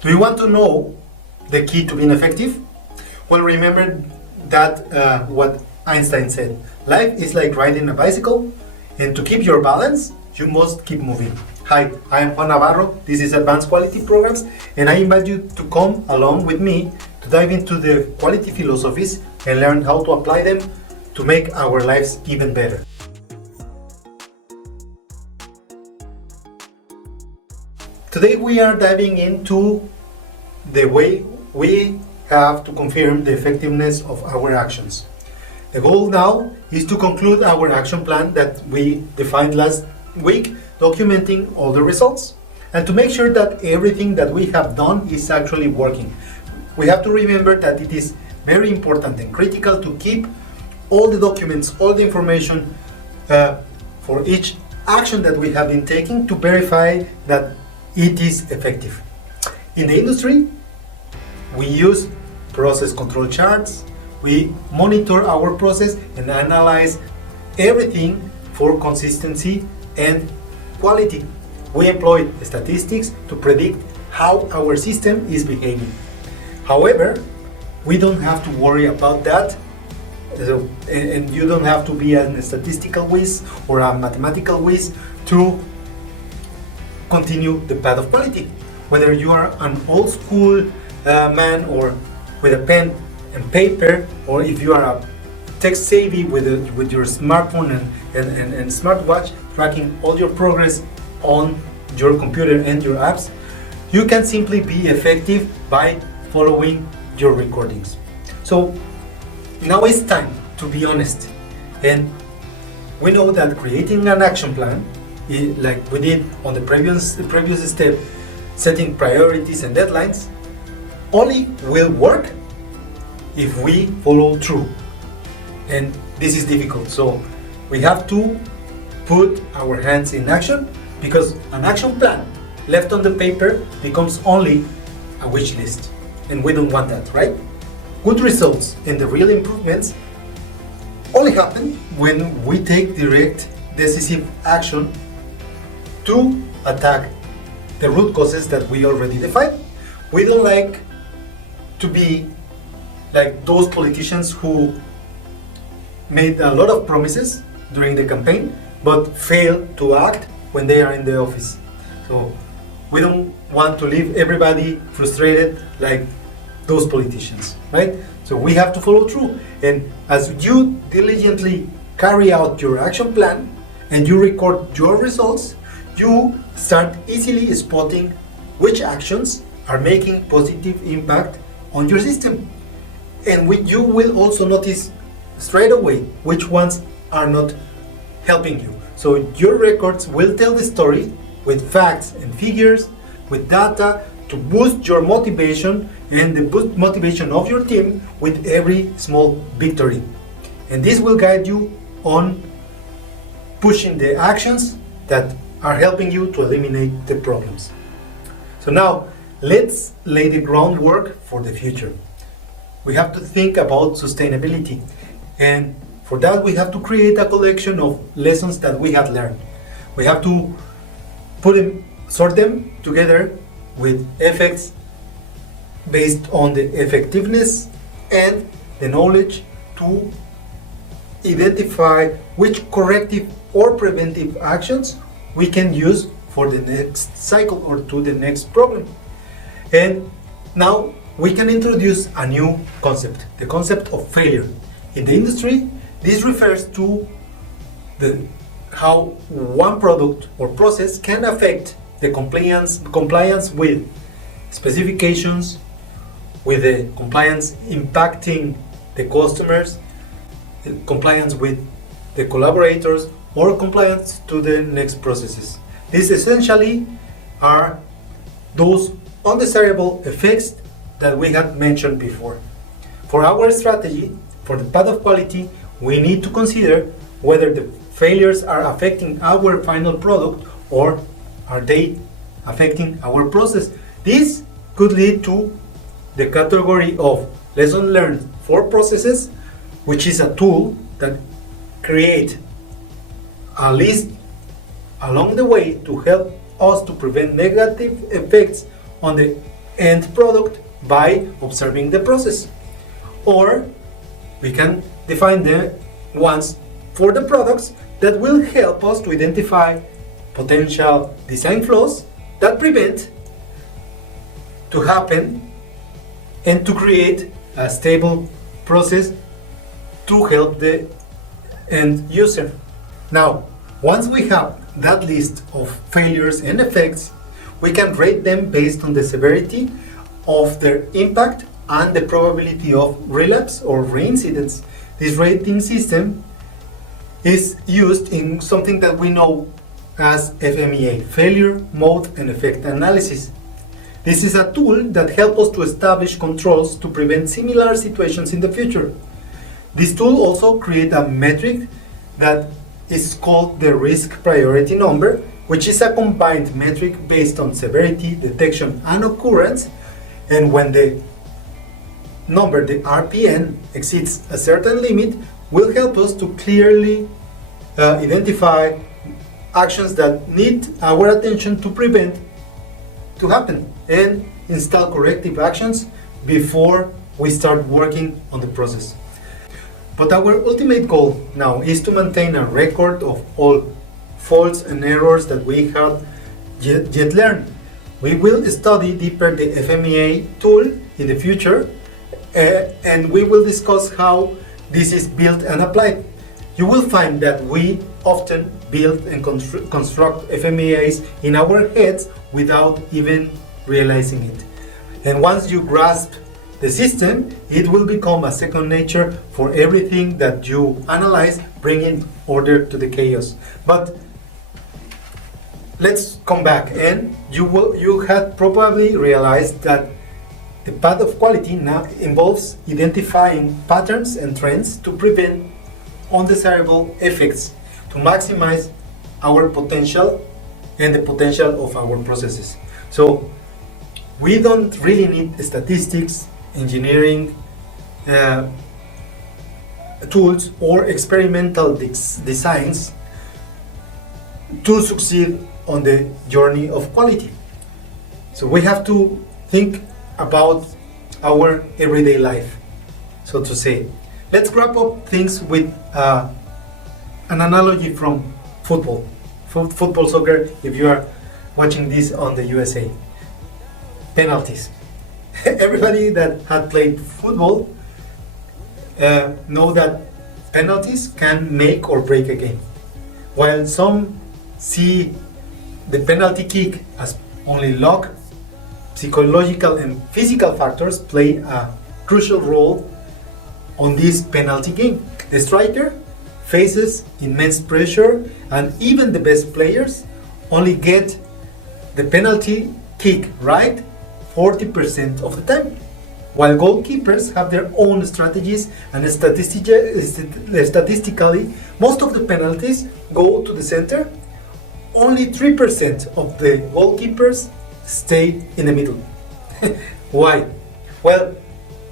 Do you want to know the key to being effective? Well, remember that what Einstein said. Life is like riding a bicycle, and to keep your balance, you must keep moving. Hi, I am Juan Navarro. This is Advanced Quality Programs, and I invite you to come along with me to dive into the quality philosophies and learn how to apply them to make our lives even better. Today we are diving into the way we have to confirm the effectiveness of our actions. The goal now is to conclude our action plan that we defined last week, documenting all the results, and to make sure that everything that we have done is actually working. We have to remember that it is very important and critical to keep all the documents, all the information for each action that we have been taking to verify that it is effective. In the industry, we use process control charts. We monitor our process and analyze everything for consistency and quality. We employ statistics to predict how our system is behaving. However, we don't have to worry about that, and you don't have to be a statistical whiz or a mathematical whiz to continue the path of quality. Whether you are an old school man or with a pen and paper, or if you are a tech savvy with your smartphone and smartwatch tracking all your progress on your computer and your apps, you can simply be effective by following your recordings. So now it's time to be honest, and we know that creating an action plan, like we did on the previous step, setting priorities and deadlines, only will work if we follow through. And this is difficult, so we have to put our hands in action, because an action plan left on the paper becomes only a wish list, and we don't want that, right? Good results and the real improvements only happen when we take direct, decisive action to attack the root causes that we already defined. We don't like to be like those politicians who made a lot of promises during the campaign but fail to act when they are in the office. So we don't want to leave everybody frustrated like those politicians, right? So we have to follow through, and as you diligently carry out your action plan and you record your results, you start easily spotting which actions are making positive impact on your system. And you will also notice straight away which ones are not helping you. So your records will tell the story with facts and figures, with data to boost your motivation and the boost motivation of your team with every small victory. And this will guide you on pushing the actions that are helping you to eliminate the problems. So now let's lay the groundwork for the future. We have to think about sustainability, and for that we have to create a collection of lessons that we have learned. We have to sort them together with effects based on the effectiveness and the knowledge to identify which corrective or preventive actions we can use for the next cycle or to the next problem. And now we can introduce a new concept, the concept of failure. In the industry, this refers to how one product or process can affect the compliance with specifications, with the compliance impacting the customers, compliance with the collaborators, or compliance to the next processes. These essentially are those undesirable effects that we had mentioned before. For our strategy, for the path of quality, we need to consider whether the failures are affecting our final product or are they affecting our process. This could lead to the category of lesson learned for processes, which is a tool that creates a list along the way to help us to prevent negative effects on the end product by observing the process. Or we can define the ones for the products that will help us to identify potential design flaws that prevent to happen and to create a stable process to help the end user. Now, once we have that list of failures and effects, we can rate them based on the severity of their impact and the probability of relapse or reincidence. This rating system is used in something that we know as FMEA, Failure Mode and Effect Analysis. This is a tool that helps us to establish controls to prevent similar situations in the future. This tool also creates a metric that is called the risk priority number, which is a combined metric based on severity, detection, and occurrence. And when the number, the RPN, exceeds a certain limit, will help us to clearly identify actions that need our attention to prevent to happen and install corrective actions before we start working on the process. But our ultimate goal now is to maintain a record of all faults and errors that we have yet learned. We will study deeper the FMEA tool in the future, and we will discuss how this is built and applied. You will find that we often build and construct FMEAs in our heads without even realizing it. And once you grasp the system, it will become a second nature for everything that you analyze, bringing order to the chaos. But let's come back, and you had probably realized that the path of quality now involves identifying patterns and trends to prevent undesirable effects, to maximize our potential and the potential of our processes. So we don't really need statistics, engineering tools, or experimental designs to succeed on the journey of quality. So we have to think about our everyday life, so to say. Let's wrap up things with an analogy from football, soccer, if you are watching this on the USA. Penalties. Everybody that had played football know that penalties can make or break a game. While some see the penalty kick as only luck, psychological and physical factors play a crucial role on this penalty game. The striker faces immense pressure, and even the best players only get the penalty kick right 40% of the time, while goalkeepers have their own strategies, and statistically most of the penalties go to the center. Only 3% of the goalkeepers stay in the middle. Why? Well,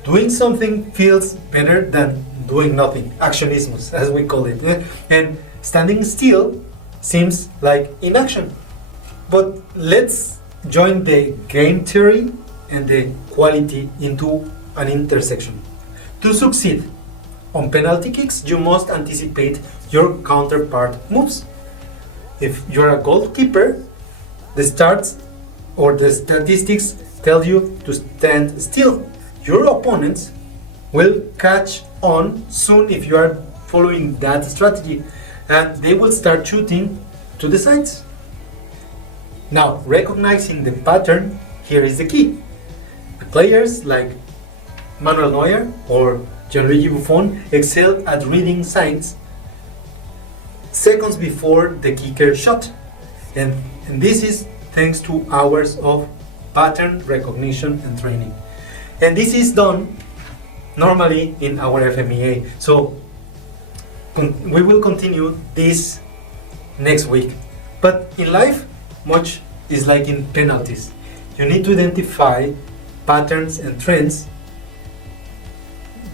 doing something feels better than doing nothing, actionismus as we call it, and standing still seems like inaction. But let's join the game theory and the quality into an intersection. To succeed on penalty kicks, you must anticipate your counterpart moves. If you're a goalkeeper, the stats or the statistics tell you to stand still. Your opponents will catch on soon if you are following that strategy, and they will start shooting to the sides. Now, recognizing the pattern, here is the key. The players like Manuel Neuer or Gianluigi Buffon excel at reading signs seconds before the kicker shot, and this is thanks to hours of pattern recognition and training. And this is done normally in our FMEA. So we will continue this next week. But in life, much is like in penalties. You need to identify patterns and trends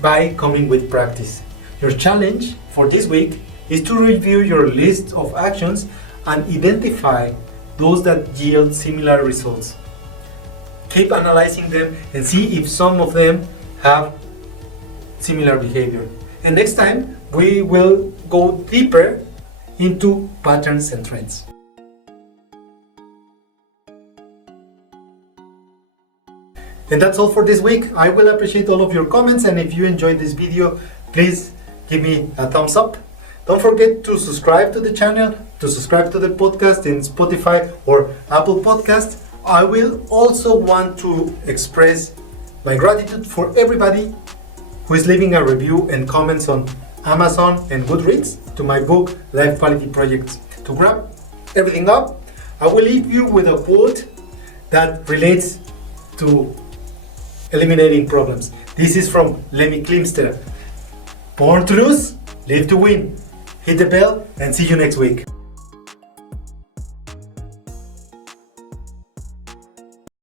by coming with practice. Your challenge for this week is to review your list of actions and identify those that yield similar results. keep analyzing them and see if some of them have similar behavior. And next time we will go deeper into patterns and trends. And that's all for this week. I will appreciate all of your comments, and if you enjoyed this video, please give me a thumbs up. Don't forget to subscribe to the channel, to subscribe to the podcast in Spotify or Apple Podcast. I will also want to express my gratitude for everybody who is leaving a review and comments on Amazon and Goodreads to my book, Life Quality Projects. To wrap everything up, I will leave you with a quote that relates to eliminating problems. This is from Lemmy Klimster. Born to lose, live to win. Hit the bell and see you next week.